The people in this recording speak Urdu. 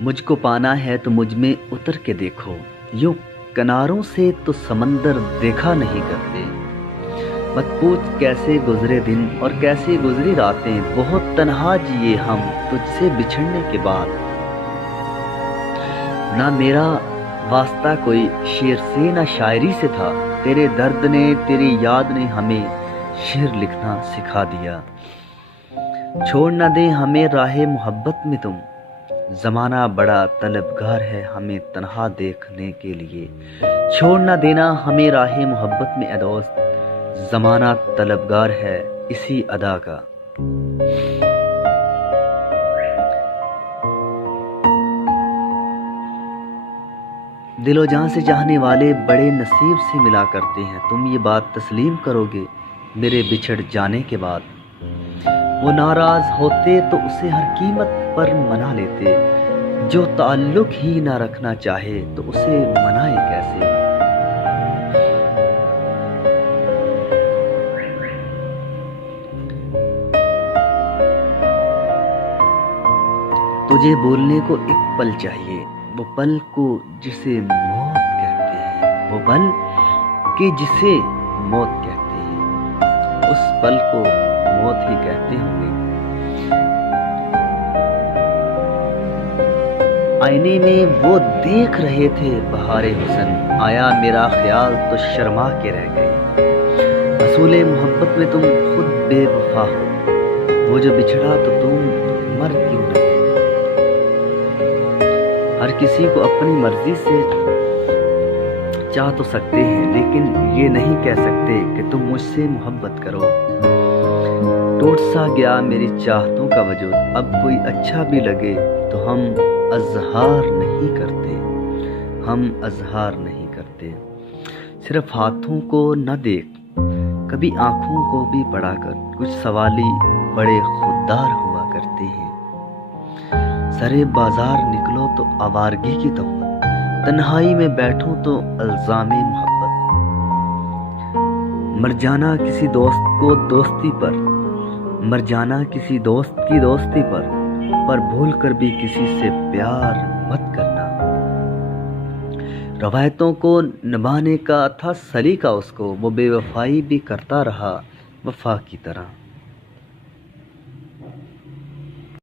مجھ کو پانا ہے تو مجھ میں اتر کے دیکھو، یوں کناروں سے تو سمندر دیکھا نہیں کرتے۔ مت پوچھ کیسے گزرے دن اور کیسے گزری راتیں، بہت تنہا جیے ہم تجھ سے بچھڑنے کے بعد۔ نہ میرا واسطہ کوئی شعر سے نہ شاعری سے تھا، تیرے درد نے تیری یاد نے ہمیں شعر لکھنا سکھا دیا۔ چھوڑ نہ دیں ہمیں راہ محبت میں تم، زمانہ بڑا طلبگار ہے ہمیں تنہا دیکھنے کے لیے۔ چھوڑ نہ دینا ہمیں راہ محبت میں اے دوست، زمانہ طلبگار ہے اسی ادا کا۔ دل و جان سے چاہنے والے بڑے نصیب سے ملا کرتے ہیں، تم یہ بات تسلیم کرو گے میرے بچھڑ جانے کے بعد۔ وہ ناراض ہوتے تو اسے ہر قیمت پر منا لیتے، جو تعلق ہی نہ رکھنا چاہے تو اسے منائے کیسے۔ تجھے بولنے کو ایک پل چاہیے، وہ پل کو جسے موت کہتے ہیں، وہ پل کہ جسے موت کہتے ہیں، اس پل کو موت ہی کہتے ہوں گے۔ آئینے میں وہ دیکھ رہے تھے بہار حسن، آیا میرا خیال تو شرما کے رہ گئے۔ اصول محبت میں تم خود بے وفا ہو، وہ جو بچھڑا تو تم مر کیوں نہ گئے۔ ہر کسی کو اپنی مرضی سے چاہ تو سکتے ہیں، لیکن یہ نہیں کہہ سکتے کہ تم مجھ سے محبت کرو۔ ٹوٹ سا گیا میری چاہتوں کا وجود، اب کوئی اچھا بھی لگے تو ہم اظہار نہیں کرتے، ہم اظہار نہیں کرتے۔ صرف ہاتھوں کو نہ دیکھ، کبھی آنکھوں کو بھی پڑھا کر، کچھ سوالی بڑے خوددار ہوا کرتے ہیں۔ سرے بازار نکلو تو آوارگی کی تہمت، تنہائی میں بیٹھوں تو الزام محبت۔ مر جانا کسی دوست کو دوستی پر، مر جانا کسی دوست کی دوستی پر بھول کر بھی کسی سے پیار مت کرنا۔ روایتوں کو نبھانے کا تھا سلیقہ اس کو، وہ بے وفائی بھی کرتا رہا وفا کی طرح۔